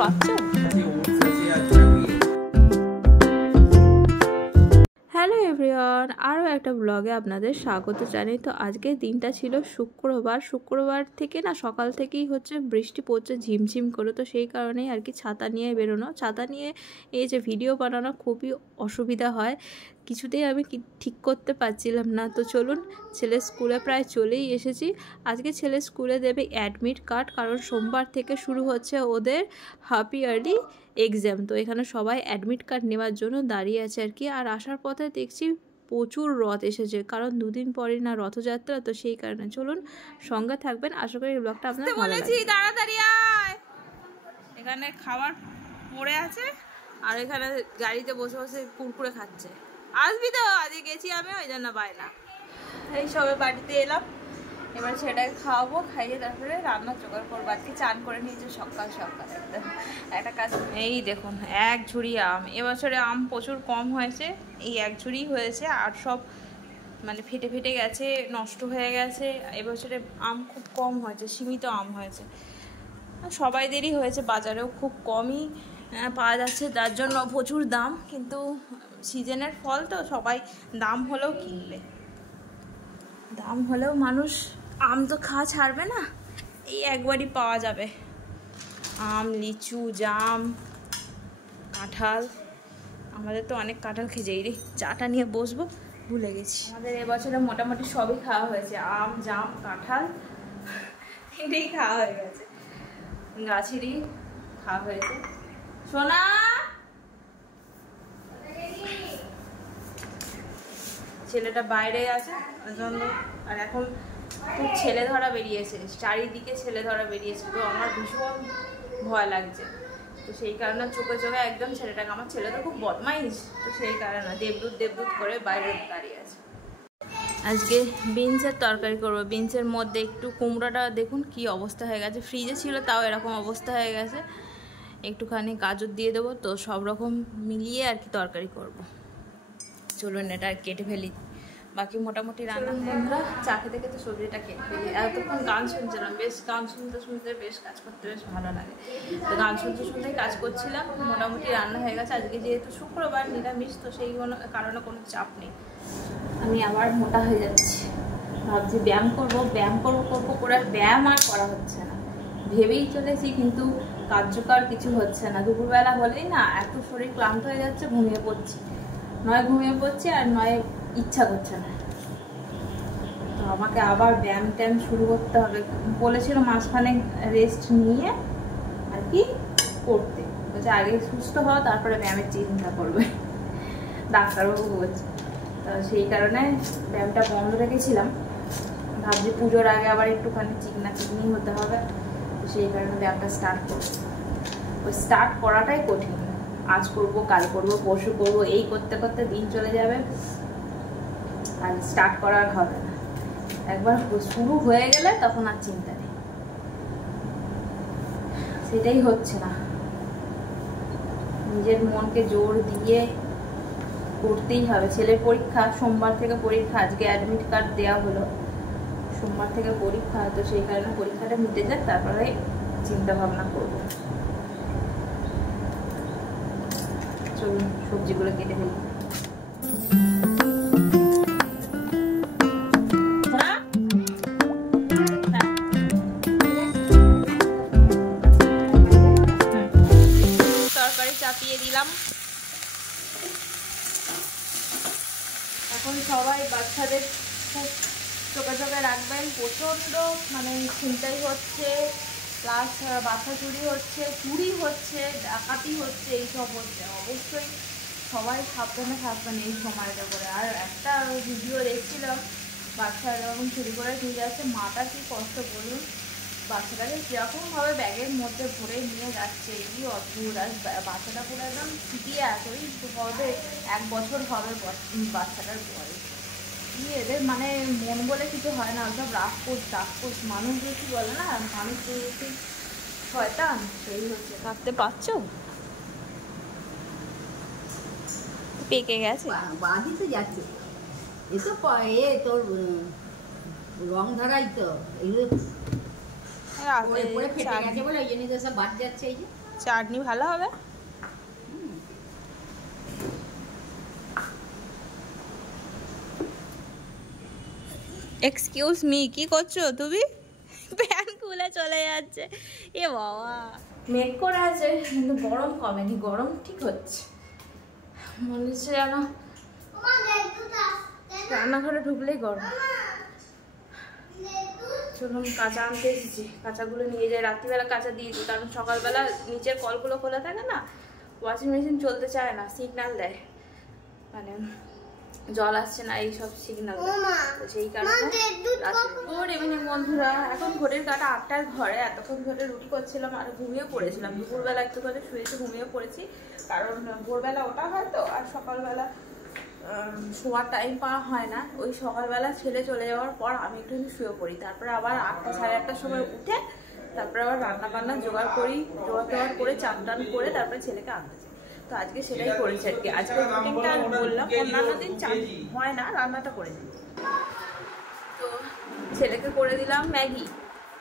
পাচ্ছো? Hello everyone, আরও একটা ব্লগে আপনাদের স্বাগত জানাই। তো আজকের দিনটা ছিল শুক্রবার থেকে না সকাল থেকেই হচ্ছে বৃষ্টি পড়ছে ঝিমঝিম করে। তো সেই কারণেই আর কি ছাতা নিয়ে বেরোনো। ছাতা নিয়ে এই যে ভিডিও বানানো খুবই অসুবিধা হয়, কিছুতেই আমি ঠিক করতে পারছিলাম না। তো চলুন, ছেলে স্কুলে প্রায় চলেই এসেছি। আজকে ছেলে স্কুলে দেবে অ্যাডমিট কার্ড, কারণ সোমবার থেকে শুরু হচ্ছে ওদের হাফ ইয়ারলি এক্সাম। তো এখানে সবাই অ্যাডমিট কার্ড নেওয়ার জন্য দাঁড়িয়ে আছে আর কি। আর আসার পথে দেখছি প্রচুর রথ এসেছে, কারণ দুদিন পরে না রথযাত্রা। তো সেই কারণে চলুন সঙ্গে থাকবেন, আশা করি ব্লগটা আপনাদের ভালো লাগবে। তাড়াতাড়ি আয়, এখানে খাবার পড়ে আছে আর এখানে গাড়িতে বসে বসে কুরকুরে খাচ্ছে। আসবি তো? আজকে গেছি আমি, ওই জন্য বাইনা। এই সবে বাড়িতে এলাম, এবার সেটাকে খাওয়াবো, খাইয়ে তারপরে রান্না জোগাড় করবো। আজকে চান করে নিয়েছে সকাল সকাল একদম একটা কাজ। এই দেখুন এক ঝুড়ি আম, এবছরে আম প্রচুর কম হয়েছে, এই এক ঝুড়ি হয়েছে, আর সব মানে ফেটে ফেটে গেছে, নষ্ট হয়ে গেছে। এবছরে আম খুব কম হয়েছে, সীমিত আম হয়েছে, সবাইদেরই হয়েছে, বাজারেও খুব কমই পাওয়া যাচ্ছে, যার জন্য প্রচুর দাম। কিন্তু সিজনের ফল তো সবাই দাম হলেও কিনবে, দাম হলেও মানুষ আম তো খাওয়া ছাড়বে না। এই একবারই পাওয়া যাবে আম, লিচু, জাম, কাঁঠাল। আমাদের তো অনেক কাঁঠাল খেয়েই রে, চাটা নিয়ে বসবো ভুলে গেছি। আমাদের এবছরে মোটামুটি সবই খাওয়া হয়েছে, আম, জাম, কাঁঠাল এটাই খাওয়া হয়ে গেছে, গাছেরই খাওয়া হয়েছে। সোনা ছেলেটা বাইরে আছে আর এখন খুব ছেলে ধরা বেরিয়েছে, চারিদিকে ছেলে ধরা বেরিয়েছে। তো আমার ভীষণ ভয় লাগছে, তো সেই কারণে চোখে চোখে একদম ছেলেটাকে, আমার ছেলে তো খুব বদমাইশ, তো সেই কারণে দেবদূত করে বাইরে দাঁড়িয়ে আছে। আজকে বিনসের তরকারি করবো। বিনসের মধ্যে একটু কুমড়োটা দেখুন কি অবস্থা হয়ে গেছে, ফ্রিজে ছিল তাও এরকম অবস্থা হয়ে গেছে। একটুখানি গাজর দিয়ে দেবো, তো সব রকম মিলিয়ে আর কি তরকারি করব। চলুন এটা কেটে ফেলি, বাকি মোটামুটি রান্না। বন্ধুরা চা খেতে খেতে সবজিটা কেটে ফেলি। এতক্ষণ গান শুনছিলাম, বেশ গান শুনতে শুনতে বেশ কাজ করতে বেশ ভালো লাগে। তো গান শুনতে শুনতেই কাজ করছিলাম, মোটামুটি রান্না হয়ে গেছে। আজকে যেহেতু শুক্রবার নিরামিষ, তো সেই কারণে কোনো চাপ নেই। আমি আবার মোটা হয়ে যাচ্ছি, ভাবছি ব্যায়াম করবো করে আর ব্যায়াম আর করা হচ্ছে না। ভেবেই চলেছি কিন্তু কার্যকর কিছু হচ্ছে না। দুপুরবেলা হলেই না এত শরীর ক্লান্ত হয়ে যাচ্ছে, ঘুমিয়ে পড়ছি, আর নয় ইচ্ছা করছে না। তো আমাকে আবার ব্যায়াম ট্যায়াম শুরু করতে হবে। বলেছিল মাঝখানে রেস্ট নিয়ে আর কি করতে, বলছে আগে সুস্থ হওয়া তারপরে ব্যায়ামের চিন্তা করবে, ডাক্তারবাবু বলছে। তো সেই কারণে ব্যায়ামটা বন্ধ রেখেছিলাম, ভাবছি পুজোর আগে আবার একটুখানি চিকনি হতে হবে। তো সেই কারণে ব্যায়ামটা স্টার্ট করবো। ওই স্টার্ট করাটাই কঠিন, আজ করবো, কাল করবো, পরশু করবো, এই করতে করতে দিন চলে যাবে, আর স্টার্ট করা আর হবে না। একবার শুরু হয়ে গেলে তখন আর চিন্তা নেই, সেটাই হচ্ছে না। নিজের মনকে জোর দিয়ে করতেই হবে। ছেলের পরীক্ষা, সোমবার থেকে পরীক্ষা, আজকে অ্যাডমিট কার্ড দেওয়া হলো, সোমবার থেকে পরীক্ষা। তো সেই কারণে পরীক্ষাটা মিটে যাক, তারপরে চিন্তা ভাবনা করবো। চলুন সবজিগুলো কেটে ফেলি। তরকারি চাপিয়ে দিলাম। এখন সবাই বাচ্চাদের খুব চোখে চোখে রাখবেন, প্রচণ্ড মানে ছিনতাই হচ্ছে, প্লাস বাচ্চা চুরি হচ্ছে, ডাকাতি হচ্ছে, এইসব হচ্ছে। অবশ্যই সবাই সাবধানে থাকবেন এই সময়টা করে। আর একটা ভিডিও দেখছিলাম, বাচ্চা যখন চুরি করে নিয়ে যাচ্ছে, মাটা কি কষ্ট বলুন, বাচ্চাটাকে কীরকমভাবে ব্যাগের মধ্যে ভরে নিয়ে যাচ্ছে, এই অদ্ভুত। আর বাচ্চাটা পুরো একদম ছিটিয়ে আছে, ওই হবে 1 বছর হবে বাচ্চাটার বয়স। কি এদের মানে মন বলে কিছু হয় না, ওসব রাক্ষস মানুষ কি বলে না, মানুষ কি শয়তান, সেই হচ্ছে। কাটতে পারছো? পেকে গেছে, বাঁধিতে যাচ্ছে এসব তোর রং ধরাই তো, এগুলো ফেটে গেছে বলে ওই জন্য সব বাদ যাচ্ছে। এই যে চাটনি ভালো হবে। এক্সকিউজ মি, কি করছো তুমি? প্যান খুলে চলে যাচ্ছে। এ বাবা, মেঘ করে আছে কিন্তু গরম কমেনি, গরম ঠিক হচ্ছে। মনে হচ্ছে যেন রান্নাঘরে ঢুকলেই গরম। চলুন কাঁচা আনতে এসেছি, কাঁচাগুলো নিয়ে যাই। রাত্রিবেলা কাঁচা দিয়ে দিই, কারণ সকালবেলা নিচের কলগুলো খোলা থাকে না, ওয়াশিং মেশিন চলতে চায় না, সিগন্যাল দেয়, মানে জল আসছে না এইসব সিগন্যাল। তো সেই কারণে গুড ইভিনিং বন্ধুরা। এখন ঘড়ির কাটা 8টার ঘরে। এতক্ষণ ধরে রুটি করছিলাম আর ঘুমিয়ে পড়েছিলাম। দুপুরবেলা একটু করে শুয়েছি, ঘুমিয়ে পড়েছি, কারণ ভোরবেলা ওটা হয় তো, আর সকালবেলা শোয়ার টাইম পাওয়া হয় না। ওই সকালবেলা ছেলে চলে যাওয়ার পর আমি একটু শুয়ে পড়ি, তারপরে আবার 8টা সাড়ে 8টার সময় উঠে তারপরে আবার রান্না বান্না জোগাড় করি, জোগাড় করে চান টান করে তারপরে ছেলেকে আনতে যাই। তো আজকে সেটাই করেছি আর কি। আজকে রুটিনটা বললাম, অন্যান্য দিন চান হয় না, রান্নাটা করে দিই। তো ছেলেকে করে দিলাম ম্যাগি।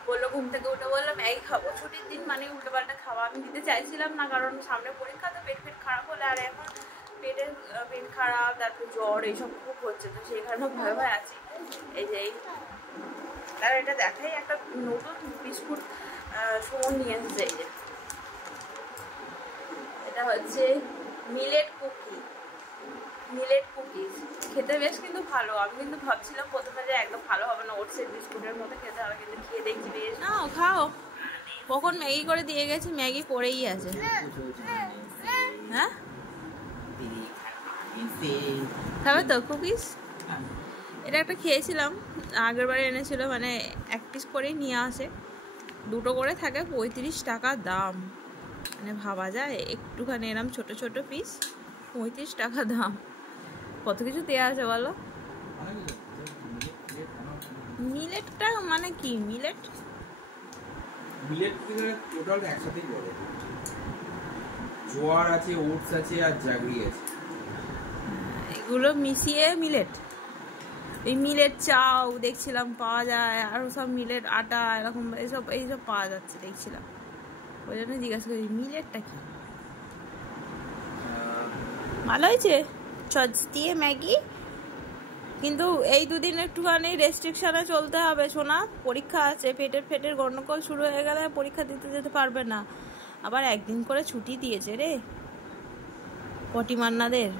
বললো ঘুম থেকে উঠে বললো ম্যাগি খাবো। ছুটির দিন মানে উল্টো পাল্টা খাওয়া আমি দিতে চাইছিলাম না, কারণ সামনে পরীক্ষা, তো পেট খারাপ হলে, আর এখন পেট খারাপ, তারপর জ্বর এইসব খুব হচ্ছে, তো সেই কারণে ভয় আছি। এই যে তার এটা দেখাই, একটা নতুন বিস্কুট সুমন নিয়ে এসেছে। এই যে এটা হচ্ছে মিলেট কুকিজ। খেতে বেশ কিন্তু ভালো। আমি কিন্তু ভাবছিলাম প্রথমে যে একদম ভালো হবে না, ওটসের বিস্কুটের মতো খেতে হবে, কিন্তু খেয়ে দেখছি বেশ। না খাও, কখন ম্যাগি করে দিয়ে গেছি, ম্যাগি পড়েই আছে। হ্যাঁ খাবে তো কুকিজ? এটা একটা খেয়েছিলাম, আগের বারে এনেছিল, মানে 1 পিস করেই নিয়ে আসে, 2টো করে থাকে, 35 টাকা দাম। মানে ভাবা যায়, একটুখানি এরম ছোট ছোট পিস, 35 টাকা দাম। কত কিছু দেওয়া আছে বলো। মিলেটটা মানে কি? মিলেট টোটাল একসাথেই বলে, জোয়ার আছে, ওটস আছে, আর জাগরি আছে, এগুলো মিশিয়ে মিলেট। এই মিলেট চাও দেখছিলাম পাওয়া যায়, আর সব মিলেট আটা এরকম এইসব পাওয়া যাচ্ছে দেখছিলাম, ওই জন্য জিজ্ঞাসা করি মিলেটটা কি। ভালো হয়েছে সস দিয়ে ম্যাগি, কিন্তু এই দুদিন একটুখানি রেস্ট্রিকশনে চলতে হবে সোনা, পরীক্ষা আছে, পেটের গন্ডগোল শুরু হয়ে গেলে পরীক্ষা দিতে যেতে পারবে না। আবার 1 দিন করে ছুটি দিয়েছে রে পটি মান্নাদের।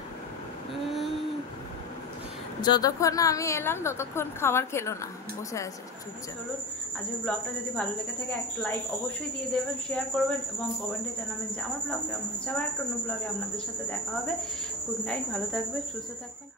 যতক্ষণ না আমি এলাম ততক্ষণ খাবার খেলো না, বসে আছে চুপচাপ। চলুন আজকের ব্লগটা যদি ভালো লেগে থাকে একটা লাইক অবশ্যই দিয়ে দেবেন, শেয়ার করবেন এবং কমেন্টে জানাবেন যে আমার ব্লগ কেমন হচ্ছে। আবার একটা অন্য ব্লগে আপনাদের সাথে দেখা হবে। গুড নাইট, ভালো থাকবেন, সুস্থ থাকবেন।